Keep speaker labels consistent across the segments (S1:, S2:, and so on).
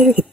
S1: Thank you.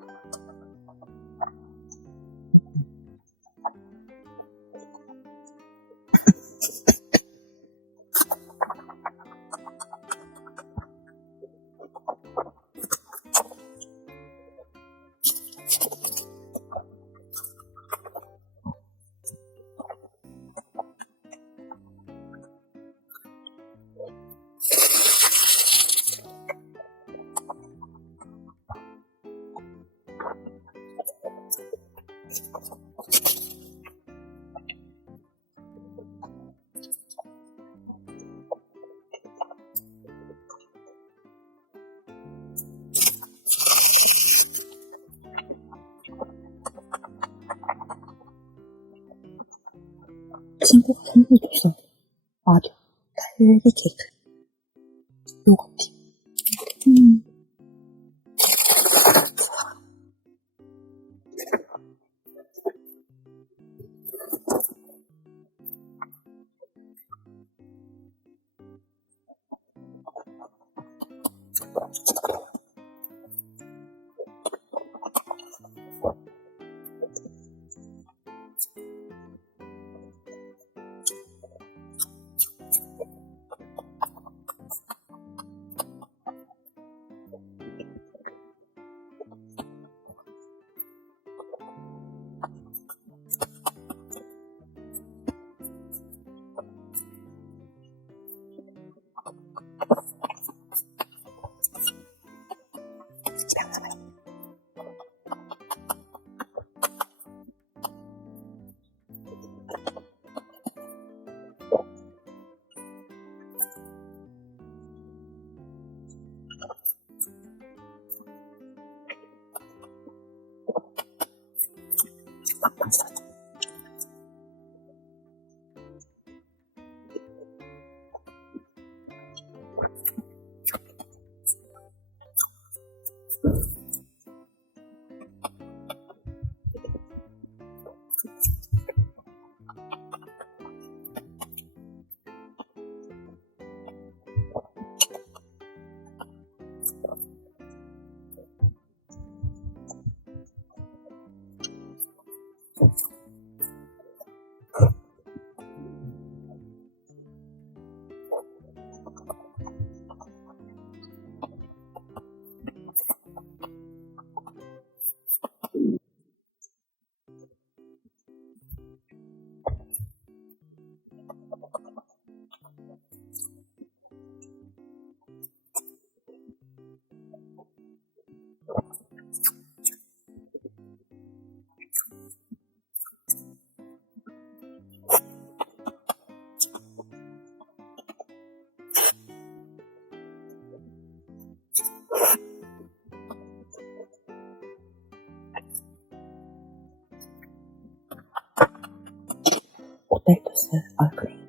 S1: Thank you. 친구가 선물 줬어. 맞아. 딸기 케이크. 요거트. so ugly.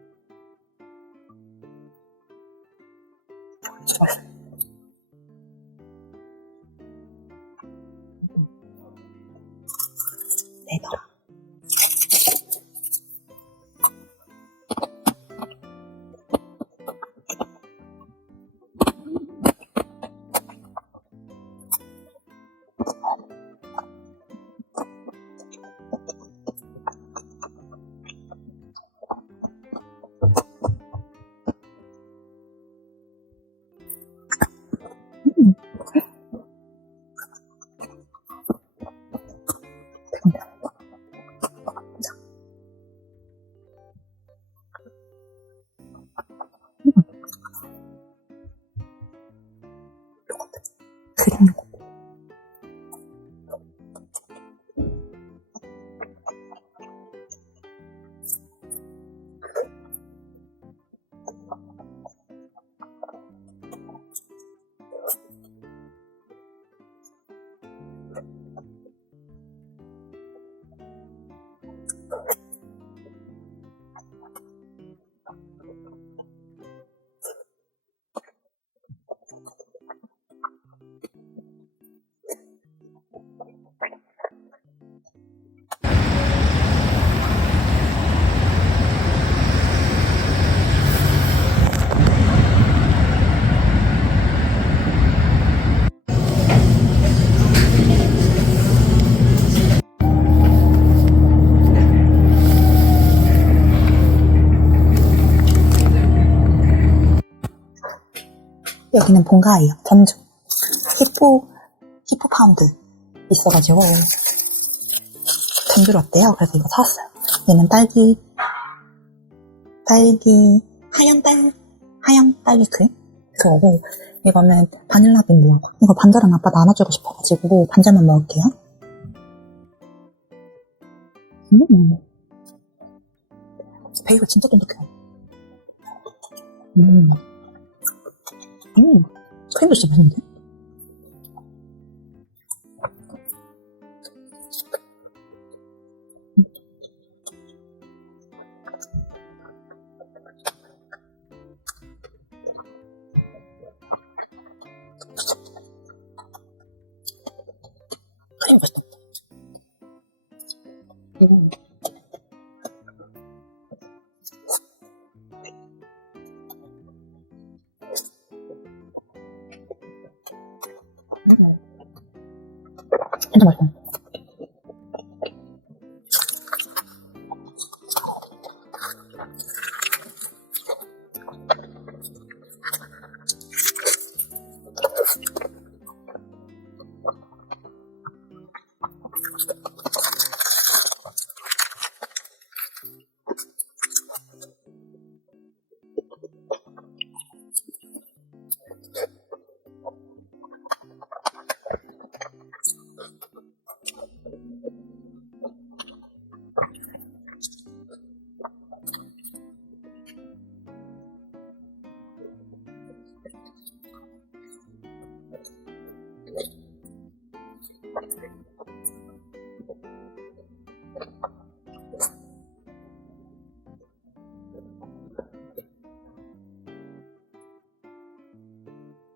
S1: 여기는 본가예요. 전주. 히포, 히포 파운드 있어가지고 전주로 왔대요. 그래서 이거 사왔어요. 얘는 딸기, 딸기, 하얀 딸, 하얀 딸기 크림? 그거고, 이거는 바닐라 빈 무화과. 이거 반절은 아빠가 안아주고 싶어가지고 반절만 먹을게요. 음. 베이글 진짜 쫀득해요. 음. 음, 크림도 진짜 맛있는데? 크림 맛있다. 음. 진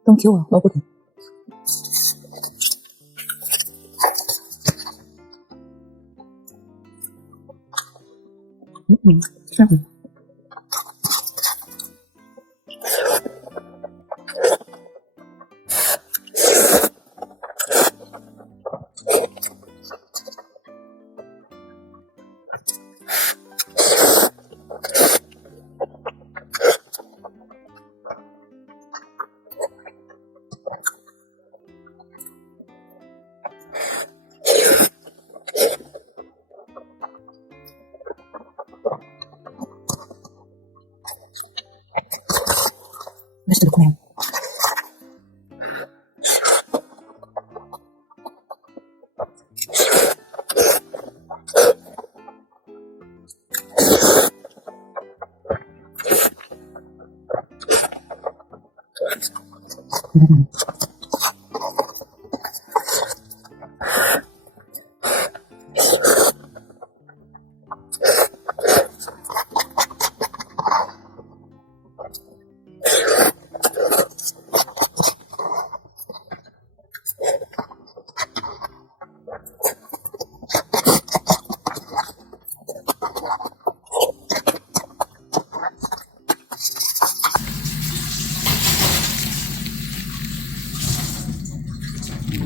S1: 짜 맛있어. 너무 귀여워요,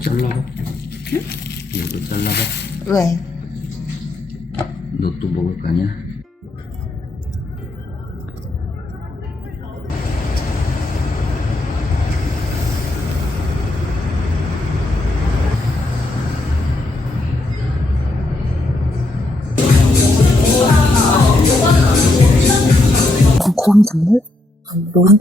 S2: 잘라봐. 이것도 잘라봐.
S1: 왜?
S2: 너 또 먹을 거 아니야?
S1: 약간 고황 작물? 노인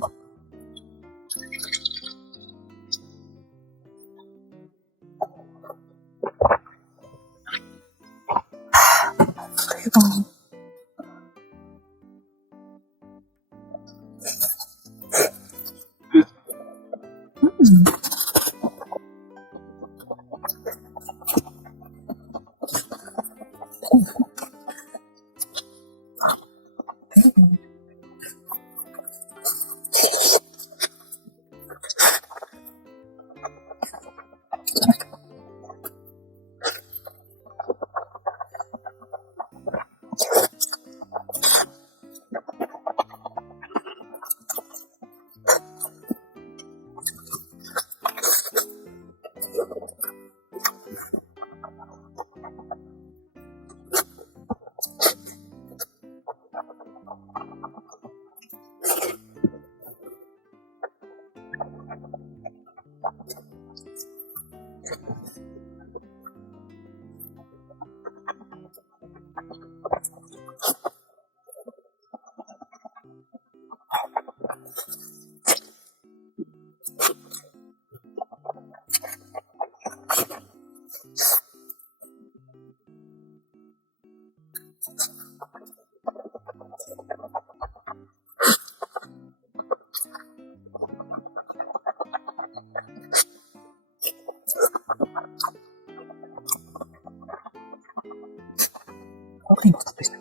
S1: 크림 버터 있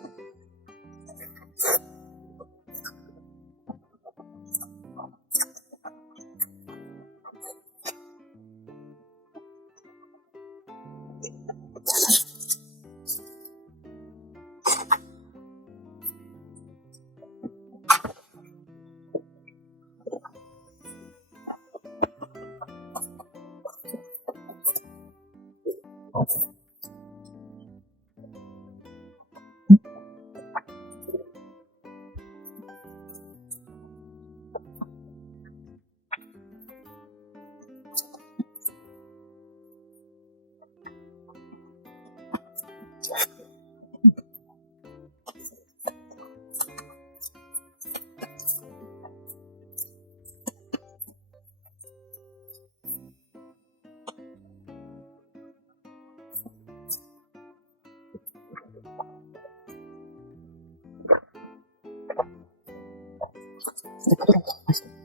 S1: 어. 진짜 부드럽고 맛있어. 귀엽다.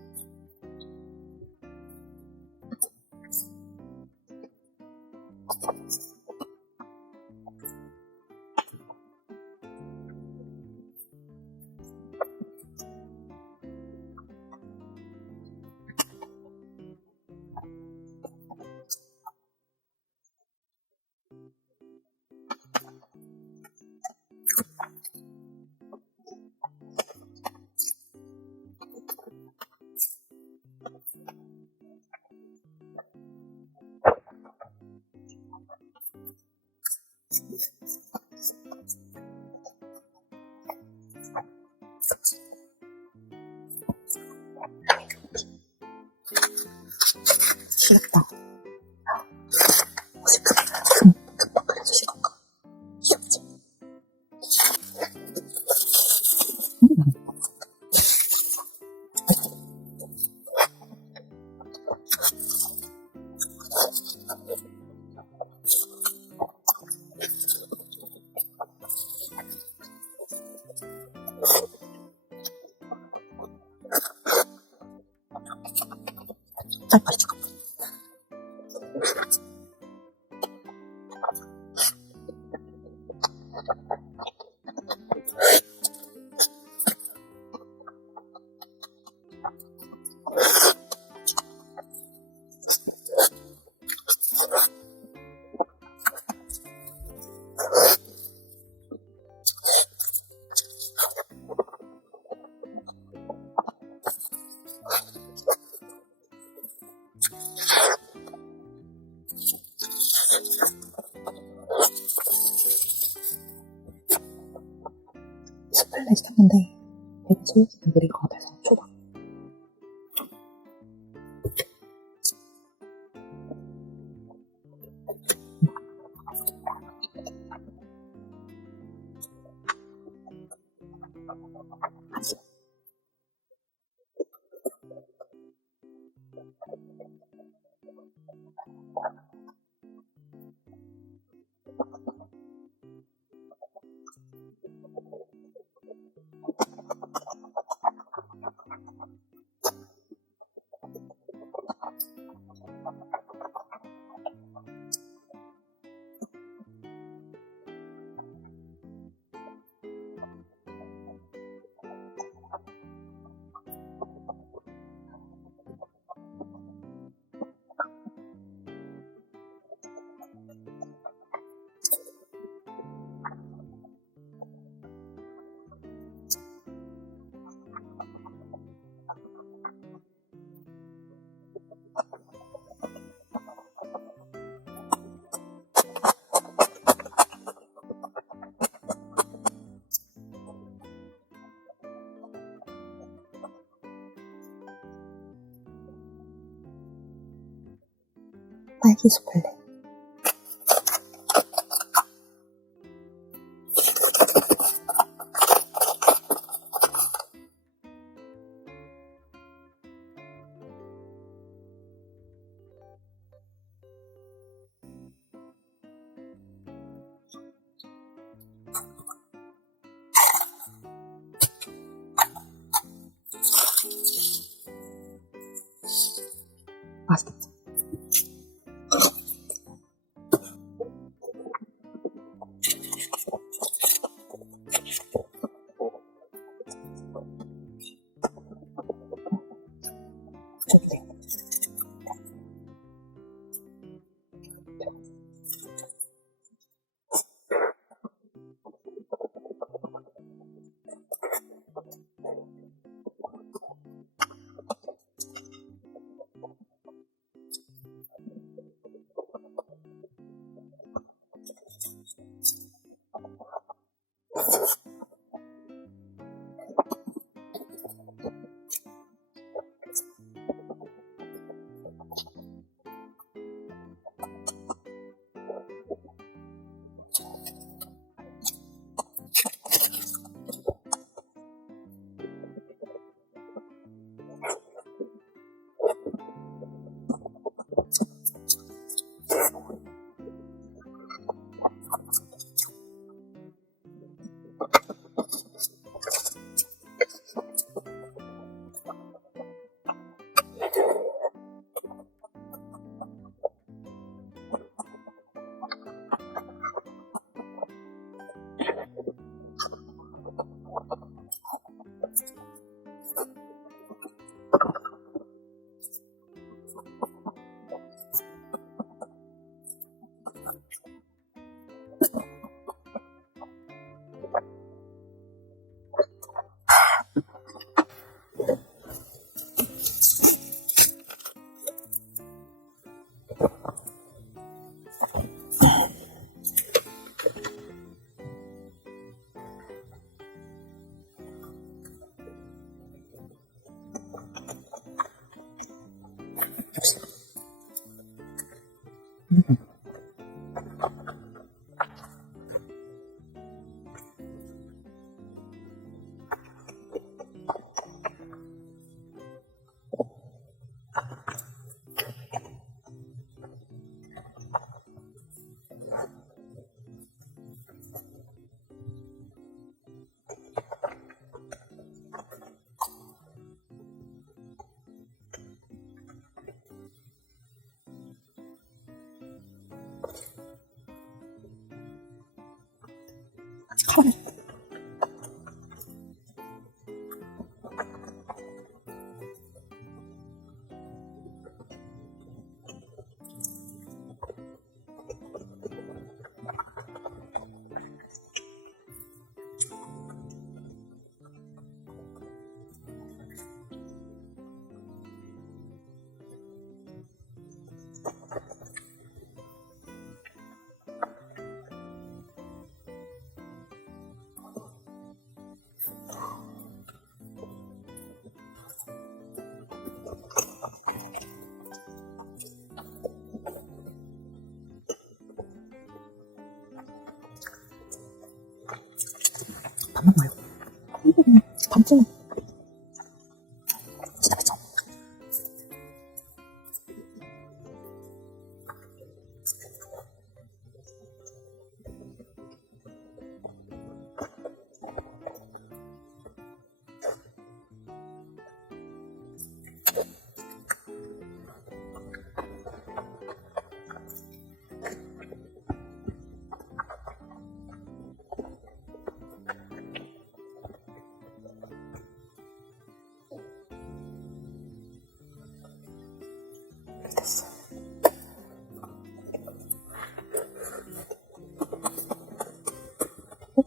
S1: hartelijk. 되게 지우기는 느릴 것 같아서 딸기 스 좋대.